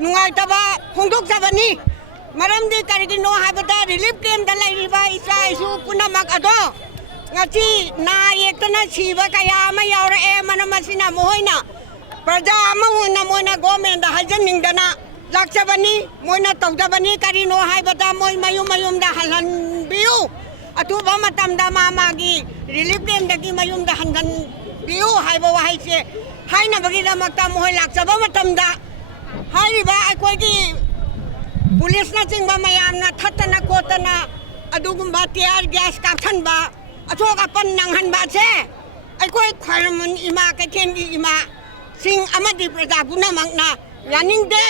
ꯅꯨꯡꯉꯥꯏꯇꯕ ꯐꯣꯡꯗꯣꯛꯆꯕꯅꯤ ꯃꯔꯝꯗꯤ ꯀꯔꯤꯒꯤꯅꯣ ꯍꯥꯏꯕꯗ ꯔꯤꯂꯤꯐ ꯀꯦꯝꯞꯇ ꯂꯩꯔꯤꯕ ꯏꯆꯥ ꯏꯁꯨ ꯄꯨꯝꯅꯃꯛ ꯑꯗꯣ ꯉꯁꯤ ꯅꯥ ꯌꯦꯛꯇꯅ ꯁꯤꯕ ꯀꯌꯥ ꯑꯃ ꯌꯥꯎꯔꯛꯑꯦ ꯃꯔꯝ ꯑꯁꯤꯅ ꯃꯈꯣꯏꯅ ꯄ꯭ꯔꯖꯥ ꯑꯃ ꯑꯣꯏꯅ ꯃꯣꯏꯅ ꯒꯣꯔꯃꯦꯟꯗ ꯍꯥꯏꯖꯅꯤꯡꯗꯅ ꯂꯥꯛꯆꯕꯅꯤ ꯃꯣꯏꯅ ꯇꯧꯗꯕꯅꯤ ꯀꯔꯤꯅꯣ ꯍꯥꯏꯕꯗ ꯃꯣꯏ ꯃꯌꯨꯝꯗ ꯍꯜꯍꯟꯕꯤꯌꯨ ꯑꯊꯨꯕ ꯃꯇꯝꯗ ꯃꯥꯒꯤ ꯔꯤꯂꯤꯐ ꯀꯦꯝꯞꯇꯒꯤ ꯃꯌꯨꯝꯗ ꯍꯟꯍꯟꯕꯤꯌꯨ ꯍꯥꯏꯕ ꯋꯥꯍꯩꯁꯦ ꯍꯥꯏꯅꯕꯒꯤꯗꯃꯛꯇ ꯃꯈꯣꯏ ꯂꯥꯛꯆꯕ ꯃꯇꯝꯗ ꯍꯥꯏꯔꯤꯕ ꯑꯩꯈꯣꯏꯒꯤ ꯄꯨꯂꯤꯁꯅꯆꯤꯡꯕ ꯃꯌꯥꯝꯅ ꯊꯠꯇꯅ ꯈꯣꯠꯇꯅ ꯑꯗꯨꯒꯨꯝꯕ ꯇꯤꯌꯥꯔ ꯒ꯭ꯌꯥꯁ ꯀꯥꯞꯁꯟꯕ ꯑꯁꯣꯛ ꯑꯄꯟ ꯅꯪꯍꯟꯕꯁꯦ ꯑꯩꯈꯣꯏ ꯈ꯭ꯋꯥꯏꯔꯝꯕꯟ ꯏꯃꯥ ꯀꯩꯊꯦꯜꯒꯤ ꯏꯃꯥꯁꯤꯡ ꯑꯃꯗꯤ ꯄ꯭ꯔꯖꯥ ꯄꯨꯝꯅꯃꯛꯅ ꯌꯥꯅꯤꯡꯗꯦ